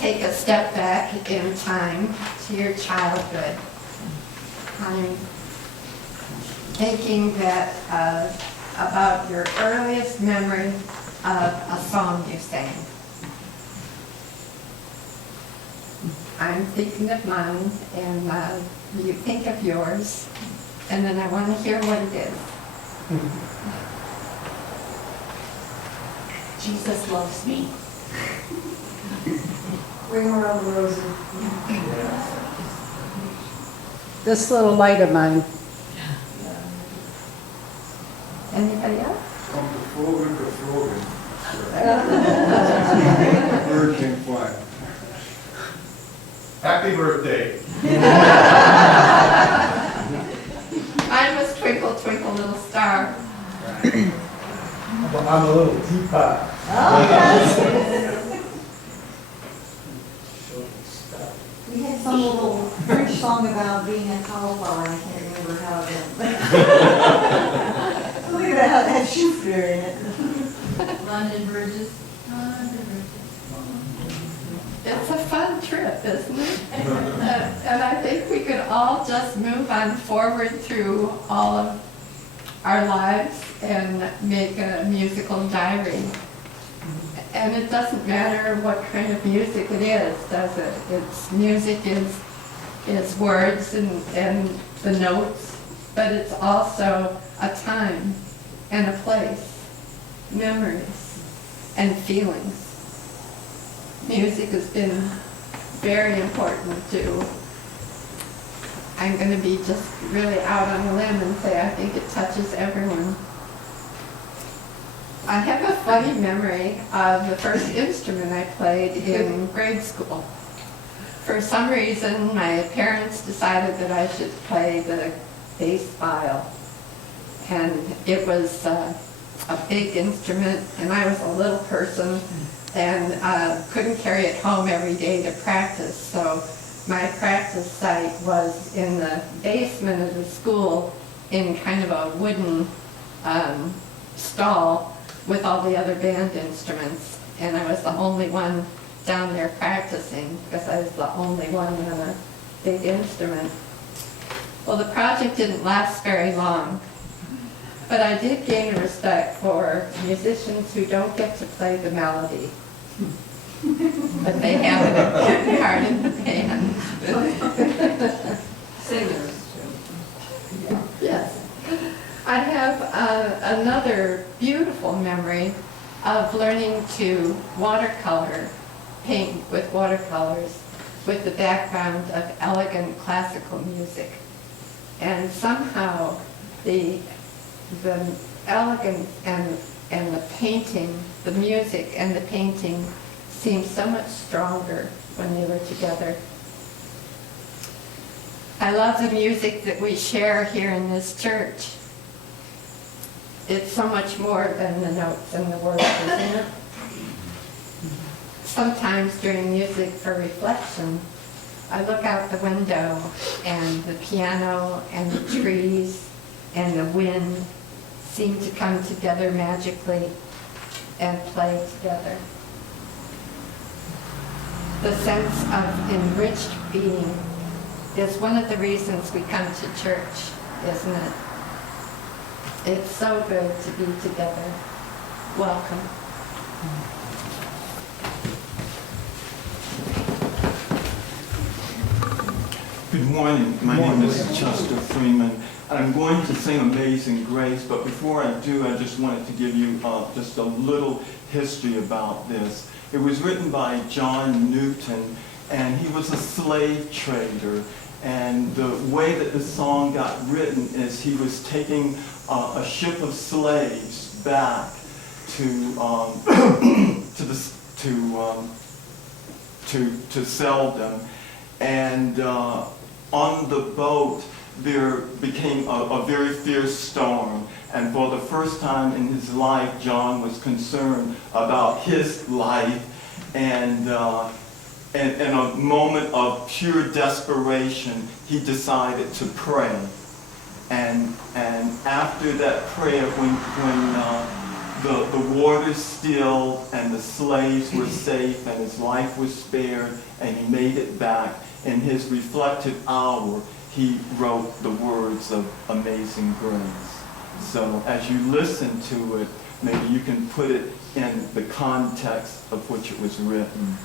take a step back in time to your childhood. I'm thinking that about your earliest memory of a song you sang. I'm thinking of mine, and you think of yours, and then I want to hear what it is. Jesus loves me. Ring around the rosy. This little light of mine. Anybody else? Kommt der Vogel geflogen. Bird can fly. Happy birthday. Mine was Twinkle, Twinkle, Little Star. I'm a little teapot. We had some little French song about being a cauliflower, and I can't remember how it went. Look at that, how it had shooter in it. London Bridges. It's a fun trip, isn't it? And I think we could all just move on forward through all of our lives and make a musical diary. And it doesn't matter what kind of music it is, does it? It's music is words and the notes, but it's also a time and a place, memories and feelings. Music has been very important to, I'm going to be just really out on a limb and say I think it touches everyone. I have a funny memory of the first instrument I played in grade school. For some reason, my parents decided that I should play the bass viol. And it was a big instrument, and I was a little person, and couldn't carry it home every day to practice. So my practice site was in the basement of the school in kind of a wooden stall with all the other band instruments. And I was the only one down there practicing because I was the only one on a big instrument. Well, the project didn't last very long, but I did gain a respect for musicians who don't get to play the melody. But they have an important part in the band. Singers. Yes. I have another beautiful memory of learning to paint with watercolors with the background of elegant classical music. And somehow the elegance and the painting, the music and the painting seemed so much stronger when they were together. I love the music that we share here in this church. It's so much more than the notes and the words, isn't it? Sometimes during music for reflection, I look out the window and the piano and the trees and the wind seem to come together magically and play together. The sense of enriched being is one of the reasons we come to church, isn't it? It's so good to be together. Welcome. Good morning. My name is Chester Freeman, and I'm going to sing Amazing Grace, but before I do, I just wanted to give you just a little history about this. It was written by John Newton, and he was a slave trader. And the way that the song got written is he was taking a ship of slaves back to to sell them, and on the boat there became a very fierce storm. And for the first time in his life, John was concerned about his life, and in a moment of pure desperation, he decided to pray. And after that prayer, the water still, and the slaves were safe, and his life was spared, and he made it back. In his reflective hour, he wrote the words of Amazing Grace. So as you listen to it, maybe you can put it in the context of which it was written.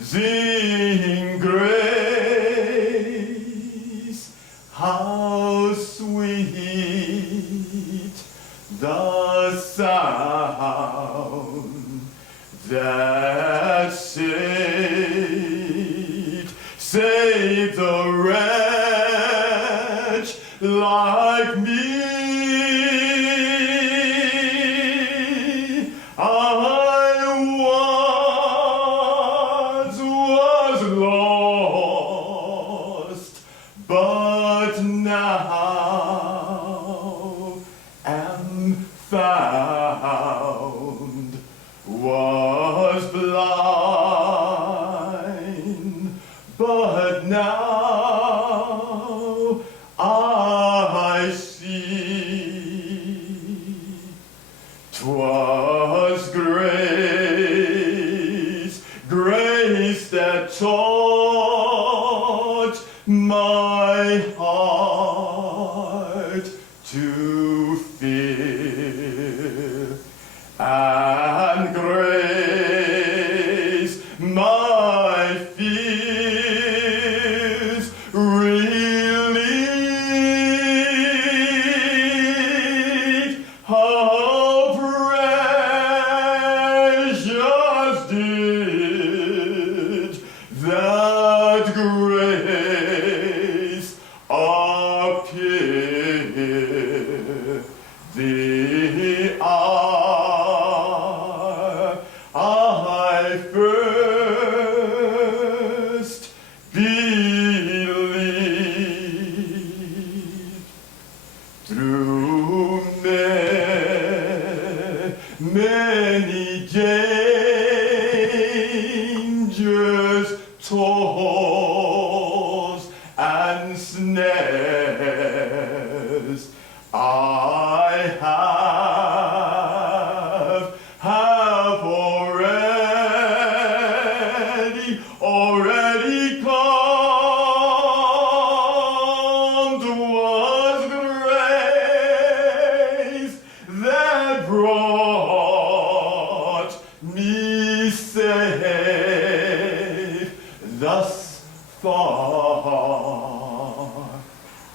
Amazing grace, how sweet the sound that saved a wretch like me. I once was lost, but now am found. Was blind, but now I see. 'Twas grace, grace that taught my heart to fear, and grace my fears relieved. How precious did that grace appear the hour I first believed. Through many dangers, toils, and snares, I have already come. 'Twas grace that brought me safe thus far,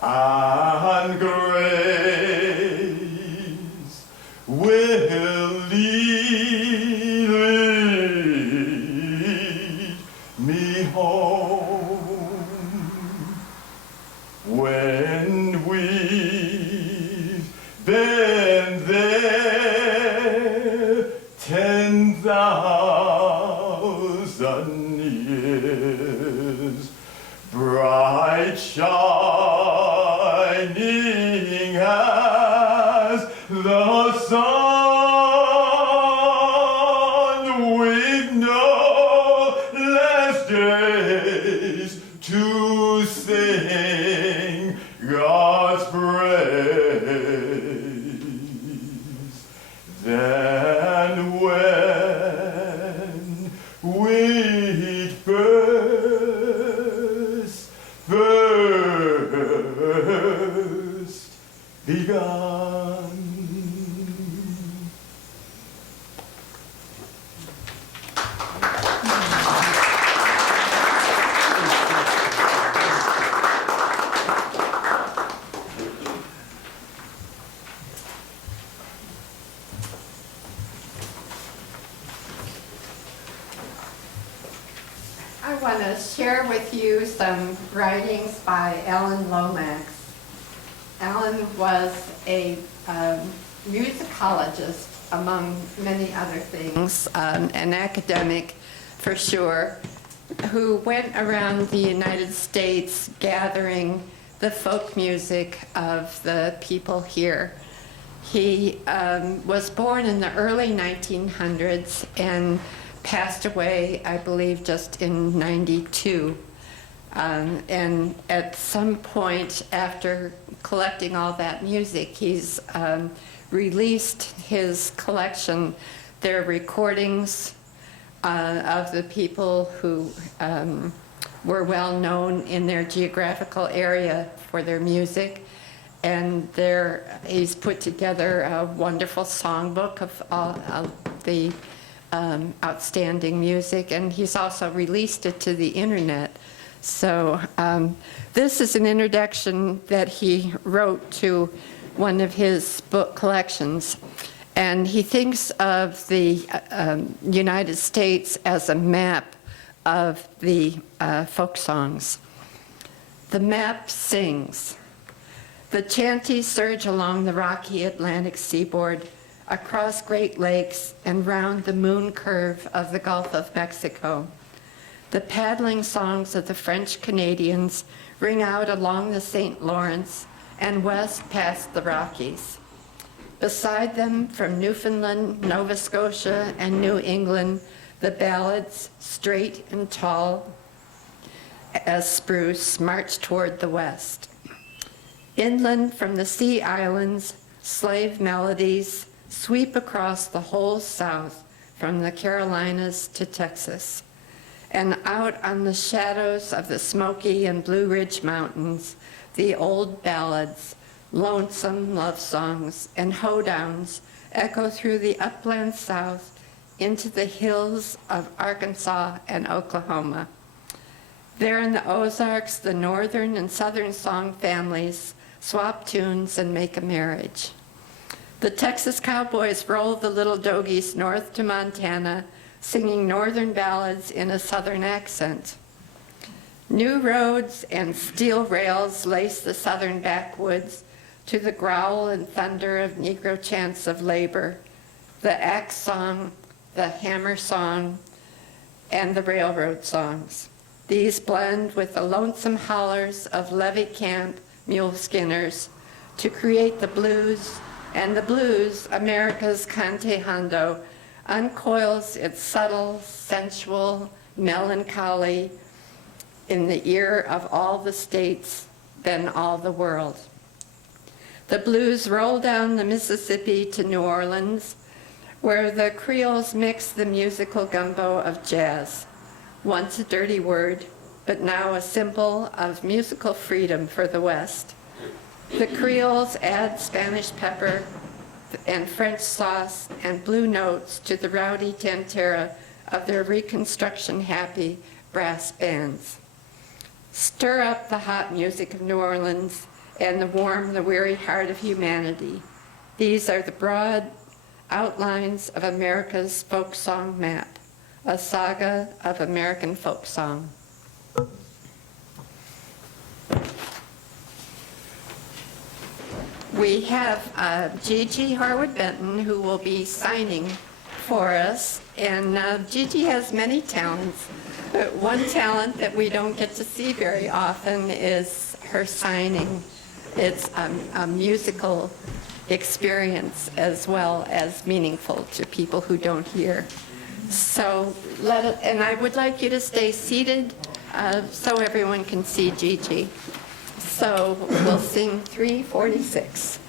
and grace will lead me home when we've been there 10,000 years, bright shining as the sun, with no less days to sing God's praise than when we'd first begun. I want to share with you some writings by Alan Lomax. Alan was a musicologist, among many other things, an academic for sure, who went around the United States gathering the folk music of the people here. He was born in the early 1900s and passed away, I believe, just in 92. And at some point after collecting all that music, he's released his collection. They're recordings of the people who were well known in their geographical area for their music. And he's put together a wonderful songbook of all of the outstanding music, and he's also released it to the internet. So this is an introduction that he wrote to one of his book collections. And he thinks of the United States as a map of the folk songs. The map sings. The chanties surge along the rocky Atlantic seaboard, across Great Lakes, and round the moon curve of the Gulf of Mexico. The paddling songs of the French Canadians ring out along the St. Lawrence and west past the Rockies. Beside them, from Newfoundland, Nova Scotia, and New England, the ballads, straight and tall as spruce, march toward the west. Inland from the Sea Islands, slave melodies sweep across the whole South, from the Carolinas to Texas. And out on the shadows of the Smoky and Blue Ridge Mountains, the old ballads, lonesome love songs, and hoedowns echo through the upland South into the hills of Arkansas and Oklahoma. There in the Ozarks, the northern and southern song families swap tunes and make a marriage. The Texas cowboys roll the little dogies north to Montana, singing northern ballads in a southern accent. New roads and steel rails lace the southern backwoods to the growl and thunder of Negro chants of labor, the axe song, the hammer song, and the railroad songs. These blend with the lonesome hollers of levee camp mule skinners to create the blues, and the blues, America's cante hondo, uncoils its subtle, sensual melancholy in the ear of all the states, then all the world. The blues roll down the Mississippi to New Orleans, where the Creoles mix the musical gumbo of jazz, once a dirty word, but now a symbol of musical freedom for the West. The Creoles add Spanish pepper and French sauce and blue notes to the rowdy tantera of their Reconstruction-happy brass bands. Stir up the hot music of New Orleans and warm the weary heart of humanity. These are the broad outlines of America's folk song map, a saga of American folk song. We have Gigi Horwood-Benton, who will be signing for us. And Gigi has many talents, but one talent that we don't get to see very often is her signing. It's a musical experience as well as meaningful to people who don't hear. So and I would like you to stay seated so everyone can see Gigi. So we'll sing 346.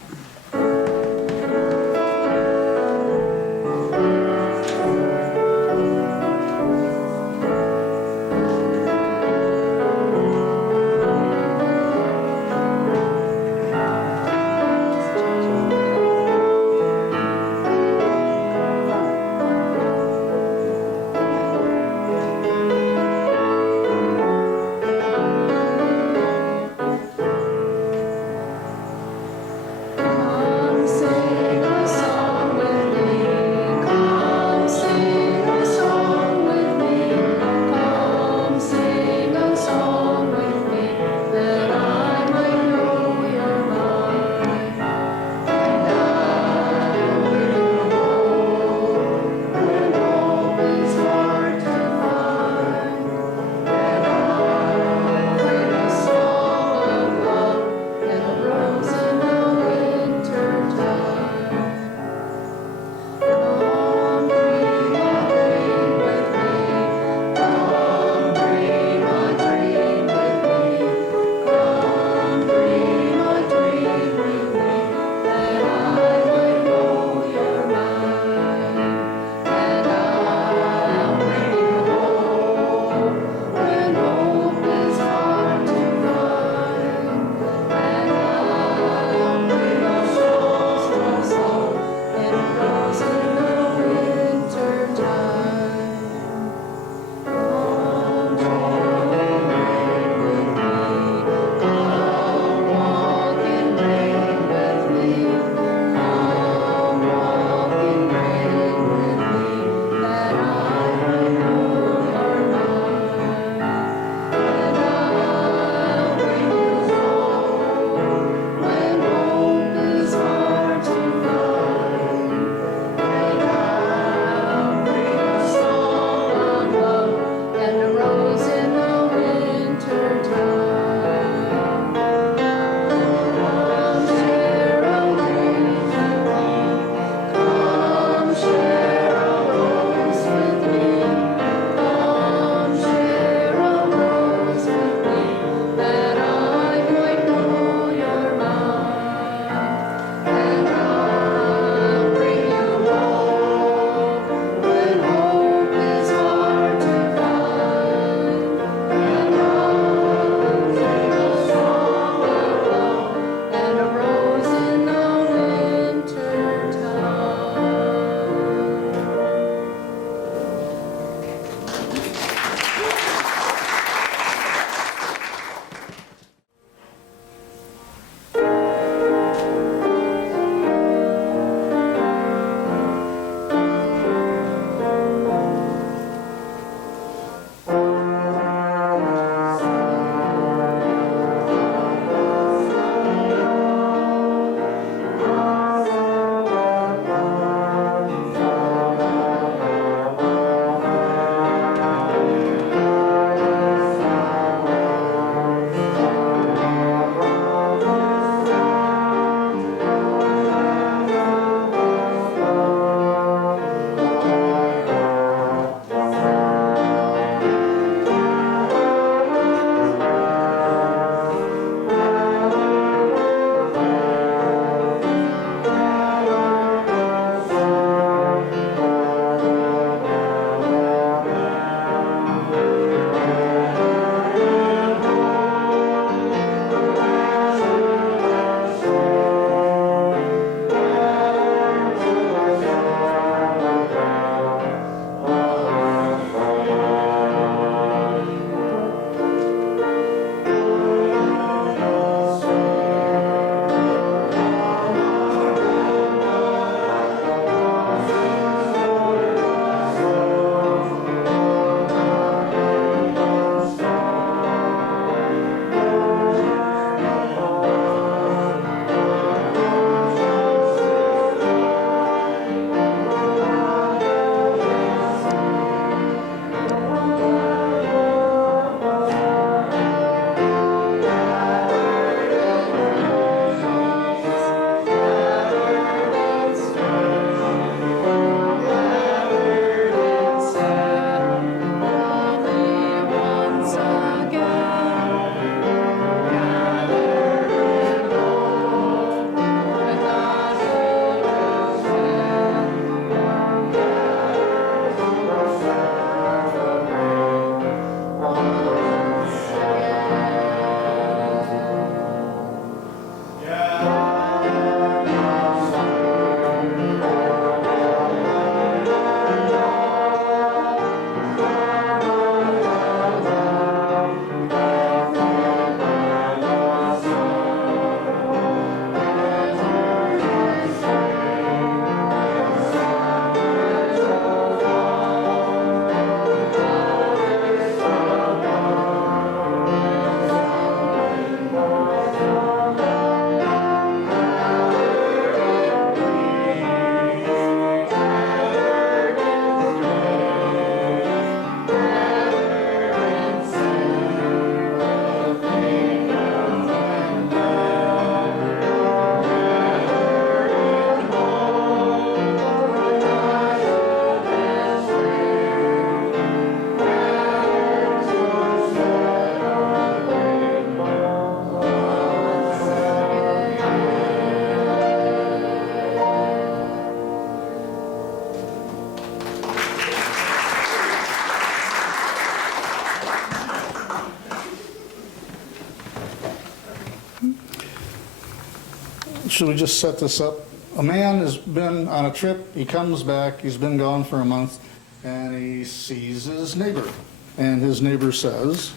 should we just set this up? A man has been on a trip, he comes back, he's been gone for a month, and he sees his neighbor. And his neighbor says,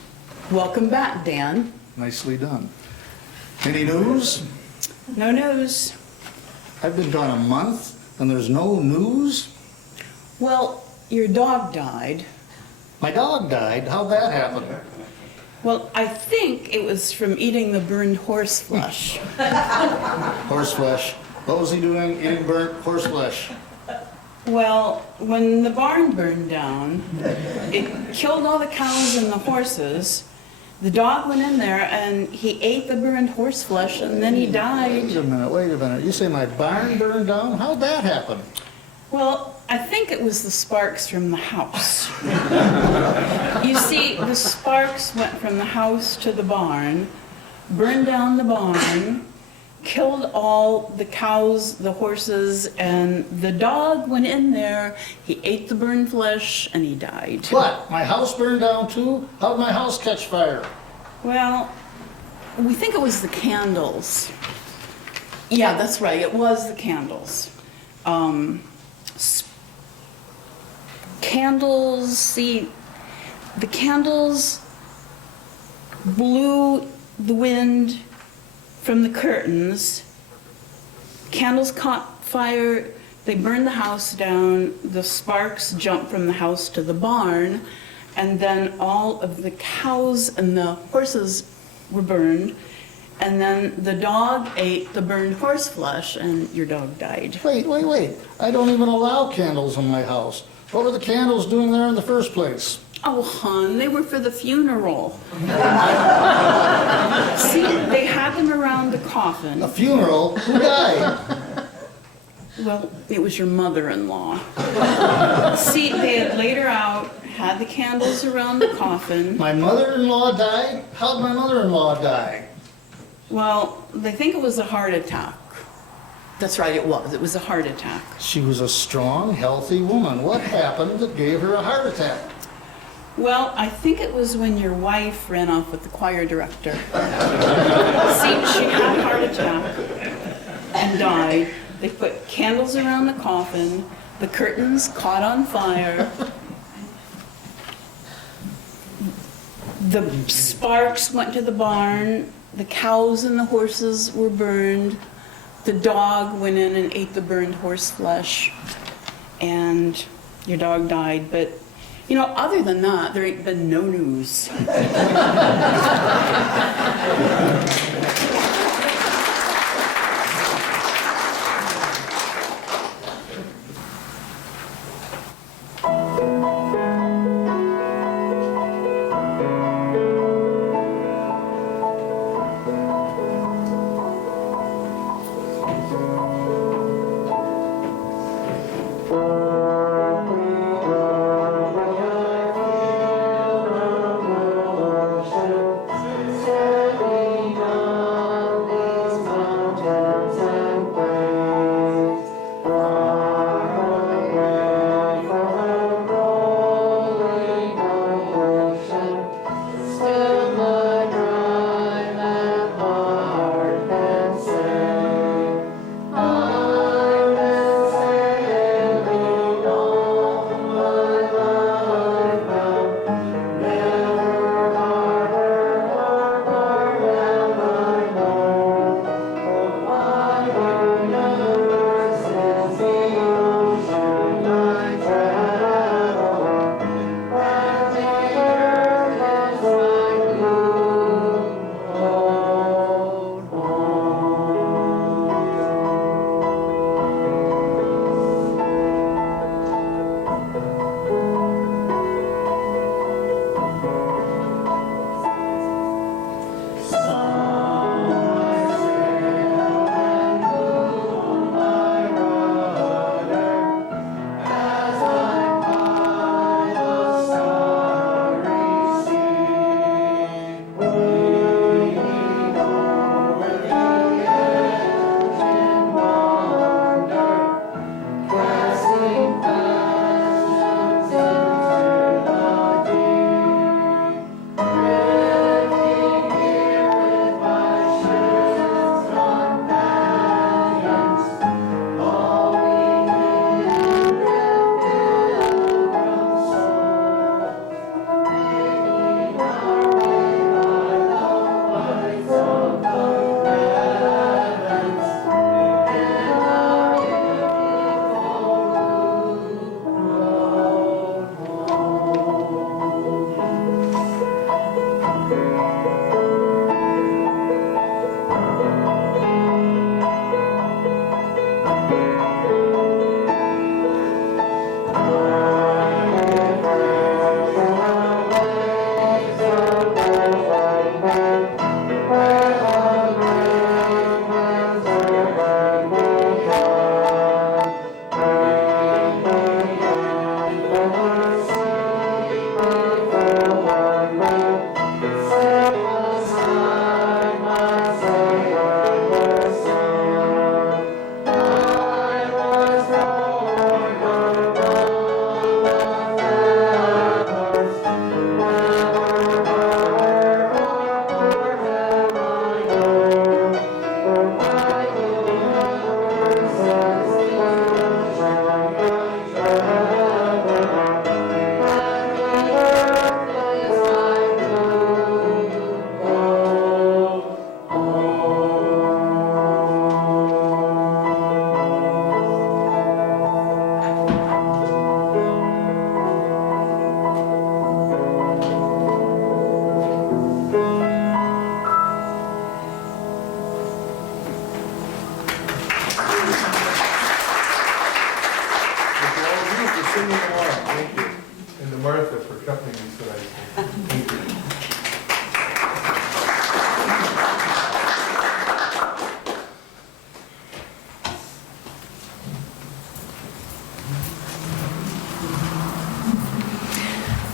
Welcome back, Dan. nicely done. Any news? No news. I've been gone a month, and there's no news? Well, your dog died. My dog died, how'd that happen? Well, I think it was from eating the burned horse flesh. Horse flesh. What was he doing eating burnt horse flesh? Well, when the barn burned down, it killed all the cows and the horses. The dog went in there and he ate the burned horse flesh and then he died. Wait a minute. You say my barn burned down? How'd that happen? Well, I think it was the sparks from the house. You see, the sparks went from the house to the barn, burned down the barn, killed all the cows, the horses, and the dog went in there, he ate the burned flesh, and he died. What? My house burned down too? How'd my house catch fire? Well, we think it was the candles. Yeah, that's right, it was the candles. Candles, see, the candles blew the wind from the curtains. Candles caught fire, they burned the house down, the sparks jumped from the house to the barn, and then all of the cows and the horses were burned, and then the dog ate the burned horse flesh, and your dog died. Wait. I don't even allow candles in my house. What were the candles doing there in the first place? Oh, hon, they were for the funeral. See, they had them around the coffin. A funeral? Who died? Well, it was your mother-in-law. See, they had laid her out, had the candles around the coffin. My mother-in-law died? How'd my mother-in-law die? Well, they think it was a heart attack. That's right, it was. It was a heart attack. She was a strong, healthy woman. What happened that gave her a heart attack? Well, I think it was when your wife ran off with the choir director. See, she had a heart attack and died. They put candles around the coffin. The curtains caught on fire. The sparks went to the barn. The cows and the horses were burned. The dog went in and ate the burned horse flesh. And your dog died. But, you know, other than that, there ain't been no news.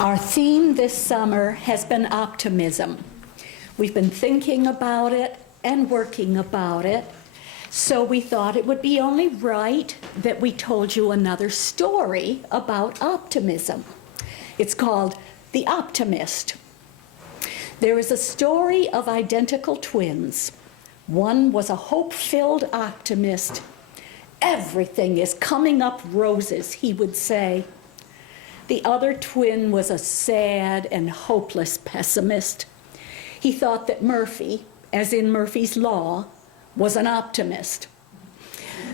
Our theme this summer has been optimism. We've been thinking about it and working about it, so we thought it would be only right that we told you another story about optimism. It's called The Optimist. There is a story of identical twins. One was a hope-filled optimist. Everything is coming up roses, he would say. The other twin was a sad and hopeless pessimist. He thought that Murphy, as in Murphy's Law, was an optimist.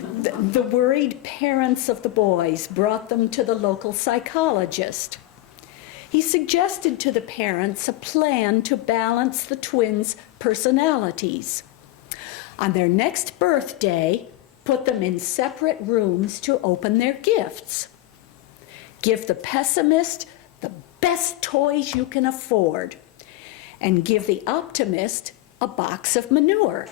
The worried parents of the boys brought them to the local psychologist. He suggested to the parents a plan to balance the twins' personalities. On their next birthday, put them in separate rooms to open their gifts. Give the pessimist the best toys you can afford, and give the optimist a box of manure.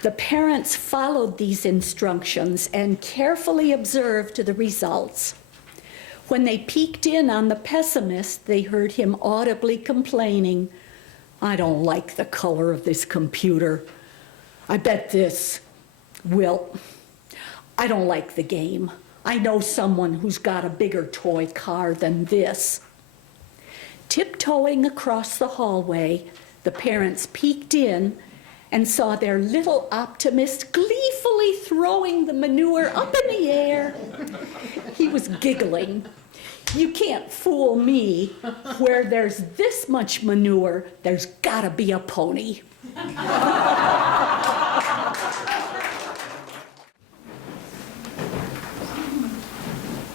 The parents followed these instructions and carefully observed the results. When they peeked in on the pessimist, they heard him audibly complaining, "I don't like the color of this computer. I bet this will. I don't like the game. I know someone who's got a bigger toy car than this." Tiptoeing across the hallway, the parents peeked in and saw their little optimist gleefully throwing the manure up in the air. He was giggling. "You can't fool me. Where there's this much manure, there's gotta be a pony."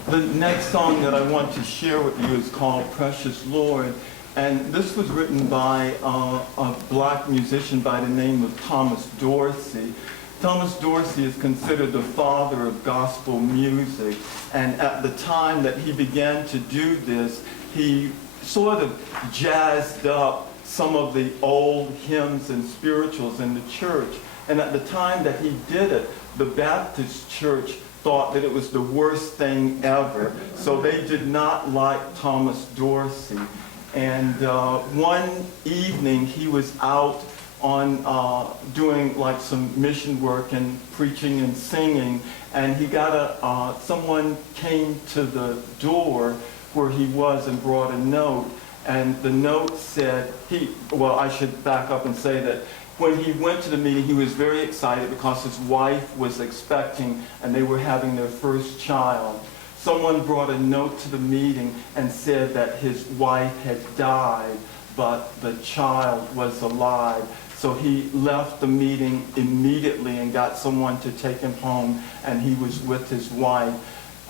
The next song that I want to share with you is called Precious Lord, and this was written by a black musician by the name of Thomas Dorsey. Thomas Dorsey is considered the father of gospel music, and at the time that he began to do this, he sort of jazzed up some of the old hymns and spirituals in the church. And at the time that he did it, the Baptist church thought that it was the worst thing ever. So they did not like Thomas Dorsey. And one evening he was out on doing like some mission work and preaching and singing, and he got someone came to the door where he was and brought a note, and the note said, I should back up and say that when he went to the meeting, he was very excited because his wife was expecting and they were having their first child. Someone brought a note to the meeting and said that his wife had died, but the child was alive. So he left the meeting immediately and got someone to take him home, and he was with his wife.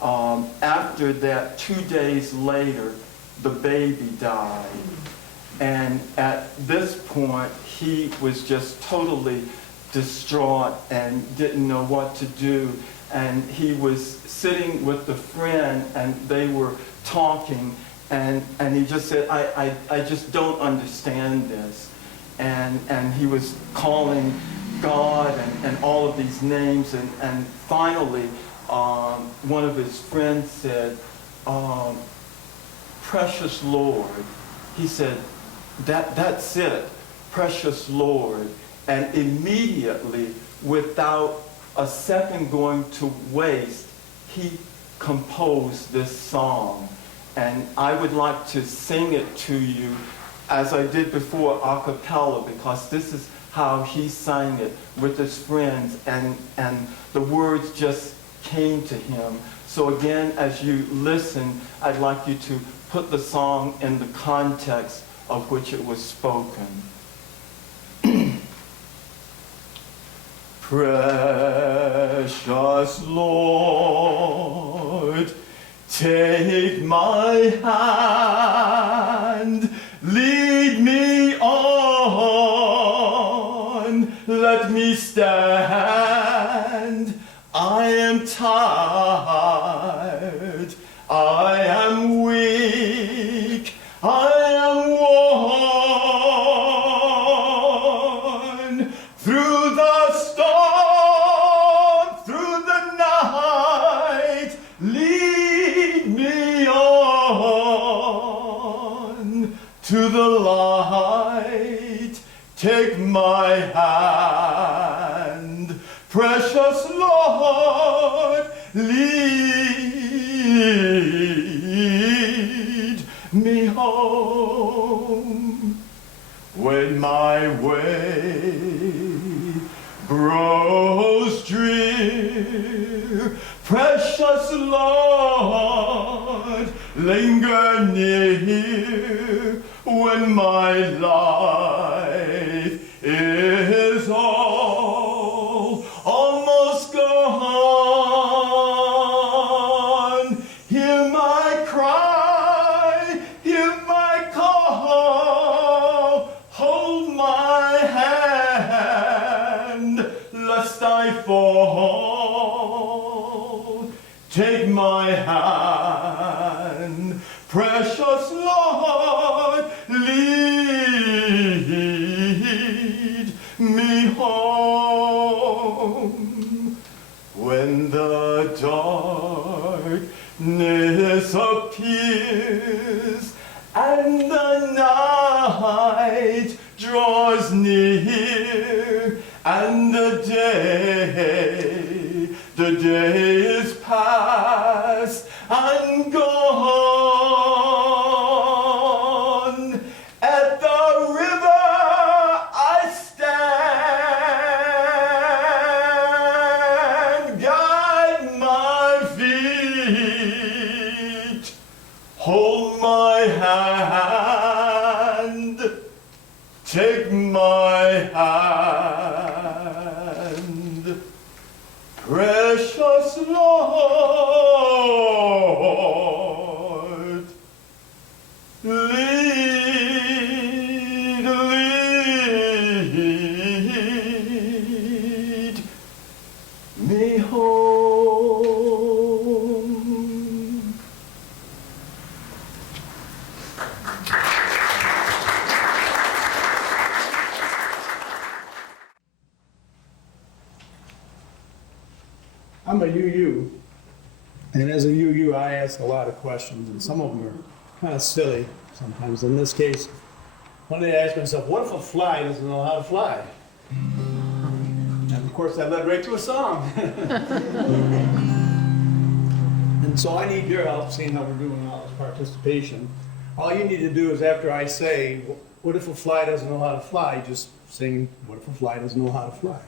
After that, 2 days later, the baby died. And at this point, he was just totally distraught and didn't know what to do. And he was sitting with a friend, and they were talking, and he just said, I just don't understand this. And he was calling God and all of these names, and finally, one of his friends said, "Precious Lord." He said, that's it, precious Lord. And immediately, without a second going to waste, he composed this song. And I would like to sing it to you, as I did before, a cappella, because this is how he sang it with his friends, and the words just came to him. So again, as you listen, I'd like you to put the song in the context of which it was spoken. Precious Lord, take my hand, lead me on, let me stand. I am tired, I am weak, I am worn. Through the storm, through the night, lead me on. night, take my hand, precious Lord, lead me home. When my way grows drear, precious Lord, linger near. When my life is almost gone, hear my cry, hear my call, hold my hand, lest I fall. Take my hand, precious Lord, lead me home. When the darkness appears and the night draws near, and the day is past and gone. At the river I stand, guide my feet, hold my hand, take my hand, precious Lord, lead me home. I'm a UU, and as a UU, I ask a lot of questions, and some of them are kind of silly sometimes. In this case, one day I asked myself, what if a fly doesn't know how to fly? And of course, that led right to a song. And so I need your help seeing how we're doing all this participation. All you need to do is after I say, what if a fly doesn't know how to fly, just sing, what if a fly doesn't know how to fly?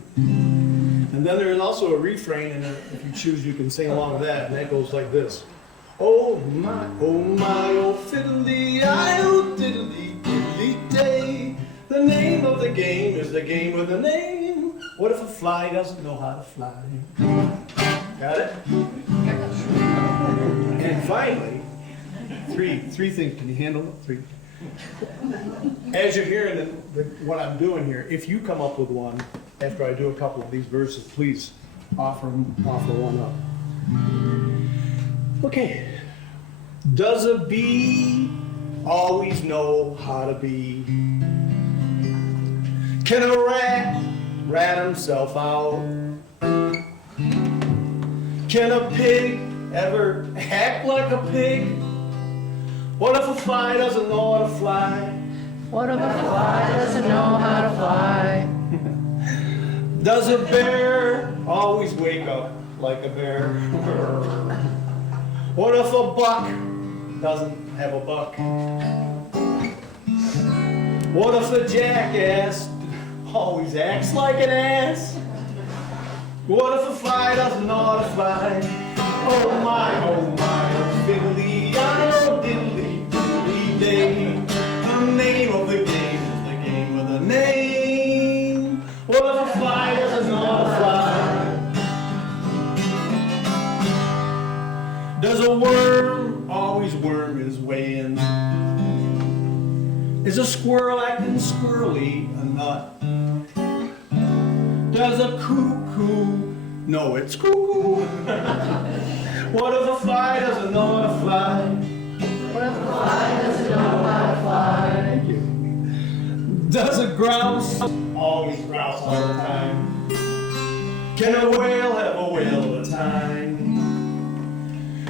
And then there is also a refrain, and if you choose, you can sing along with that, and that goes like this. Oh my, oh fiddly-I, oh diddly, diddly day. The name of the game is the game with a name. What if a fly doesn't know how to fly? Got it? And finally, three things. Can you handle it? Three. As you're hearing what I'm doing here, if you come up with one after I do a couple of these verses, please offer one up. Okay. Does a bee always know how to be? Can a rat himself out? Can a pig ever act like a pig? What if a fly doesn't know how to fly? What if a fly doesn't know how to fly? Does a bear always wake up like a bear? What if a buck doesn't have a buck? What if a jackass always acts like an ass? What if a fly doesn't know how to fly? Oh my, oh fiddly-I, oh diddly, diddly day. The name of the game is the game with a name. What if a fly doesn't know how to fly? Does a worm always worm his way in? Is a squirrel acting squirrely a nut? Does a cuckoo know it's cuckoo? What if a fly doesn't know how to fly? What if a fly doesn't know how to fly? Thank you. Does a grouse always grouse all the time? Can a whale have a whale of a time?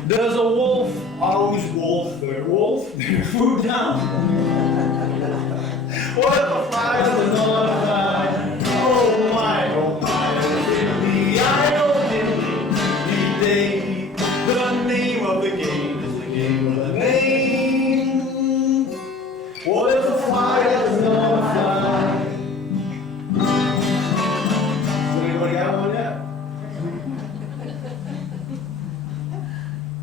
Does a wolf always wolf their food down? What if a fly doesn't know how to fly? Oh my, oh my, diddly, I oh diddly, day. The name of the game is the game of the name. What if a fly doesn't know how to fly? Has anybody got one yet?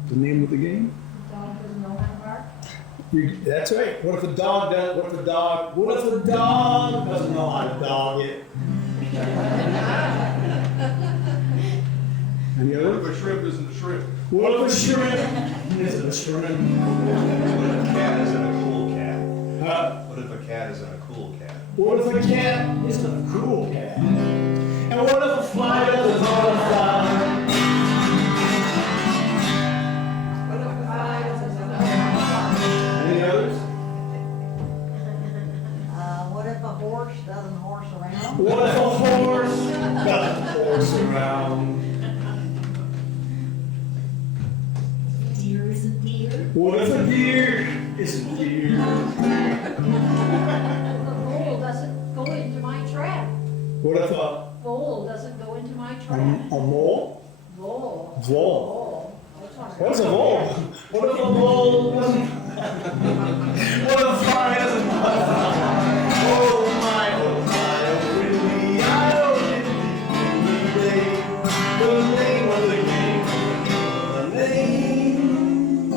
The name of the game? Dog doesn't know how to bark. That's right. What if a dog doesn't? What if a dog doesn't know how to dog it? Any What other? if a shrimp isn't a shrimp? What if a shrimp isn't a shrimp? What if a cat isn't a cool cat? Huh? What if a cat isn't a cool cat? What if a cat isn't a cool cat? And what if a fly doesn't know how to fly? Any others? What if a horse doesn't horse around? What if a horse doesn't horse around? Deer isn't deer. What if a deer isn't deer? The vole doesn't go into my trap. What if a Vole doesn't go into my A trap. mole? Vole. Vole. Vole. What's a vole? What if a vole doesn't? What if a fly doesn't? Oh my, oh my, oh really, I oh really, the name of the game, the name.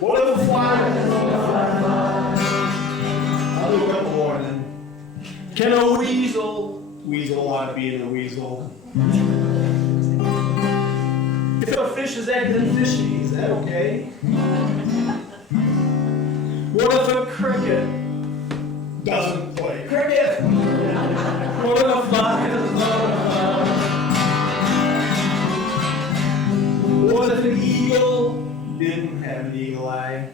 What if a fly doesn't fly? I'll do a couple more then. Can a weasel want to be in a weasel? If a fish is acting fishy, is that okay? What if a cricket doesn't play cricket? What if a fly doesn't know how to fly? What if an eagle didn't have an eagle eye?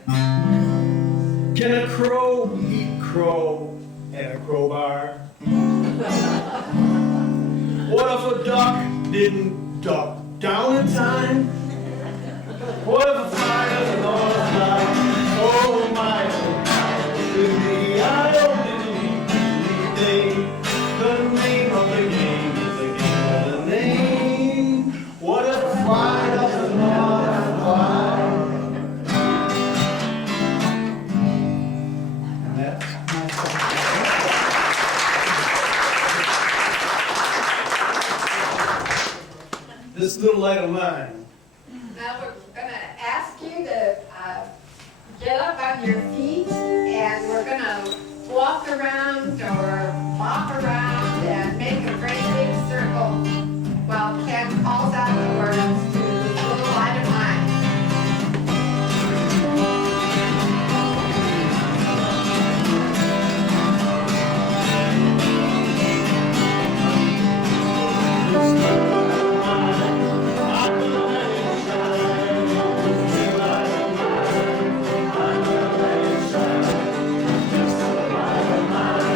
Can a crow eat crow and a crowbar? What if a duck didn't duck down in time? What if a fly doesn't know how to fly? Oh my, diddly, I oh diddly, diddly, the name of the game is the game of the name. What if a fly doesn't know how to fly? And that's my this little light of mine. Now we're gonna ask you to get up on your feet and we're gonna walk around or walk around and make a great big circle while Ken calls out the words to this little light of mine. Just a light of mine.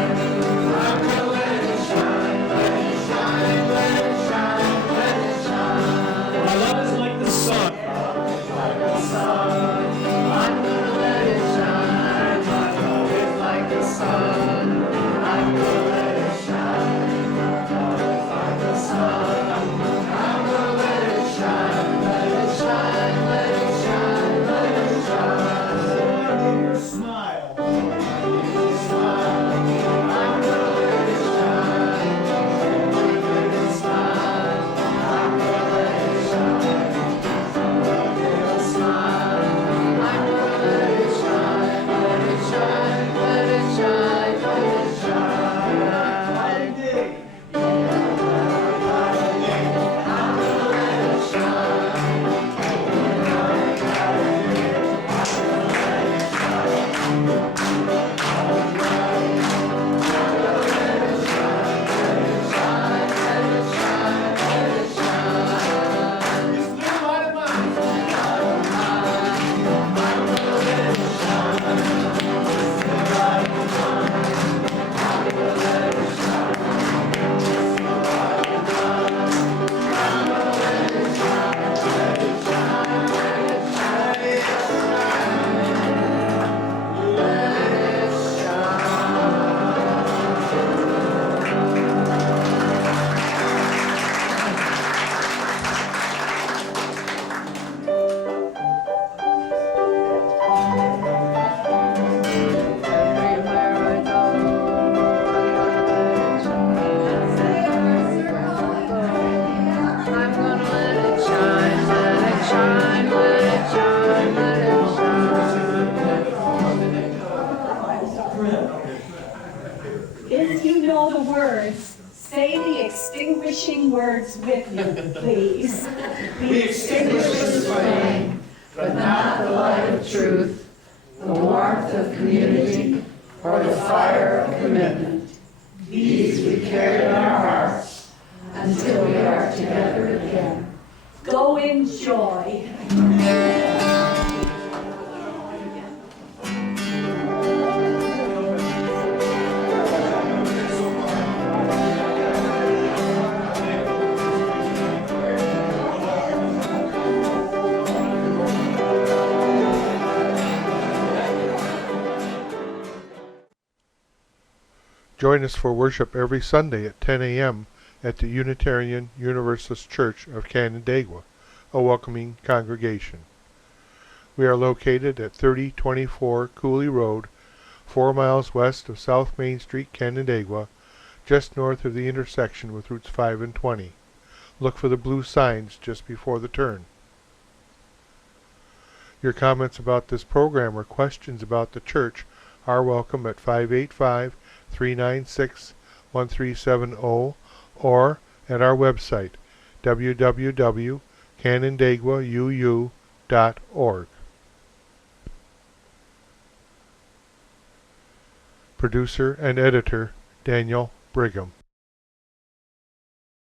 If you know the words, say the extinguishing words with me, please. We extinguish this flame, but not the light of truth, the warmth of community, or the fire of commitment. These we carry in our hearts until we are together again. Go in joy. Join us for worship every Sunday at 10 a.m. at the Unitarian Universalist Church of Canandaigua, a welcoming congregation. We are located at 3024 Cooley Road, 4 miles west of South Main Street, Canandaigua, just north of the intersection with Routes 5 and 20. Look for the blue signs just before the turn. Your comments about this program or questions about the church are welcome at 585-396-1370 or at our website, www.canandaiguauu.org. Producer and editor, Daniel Brigham.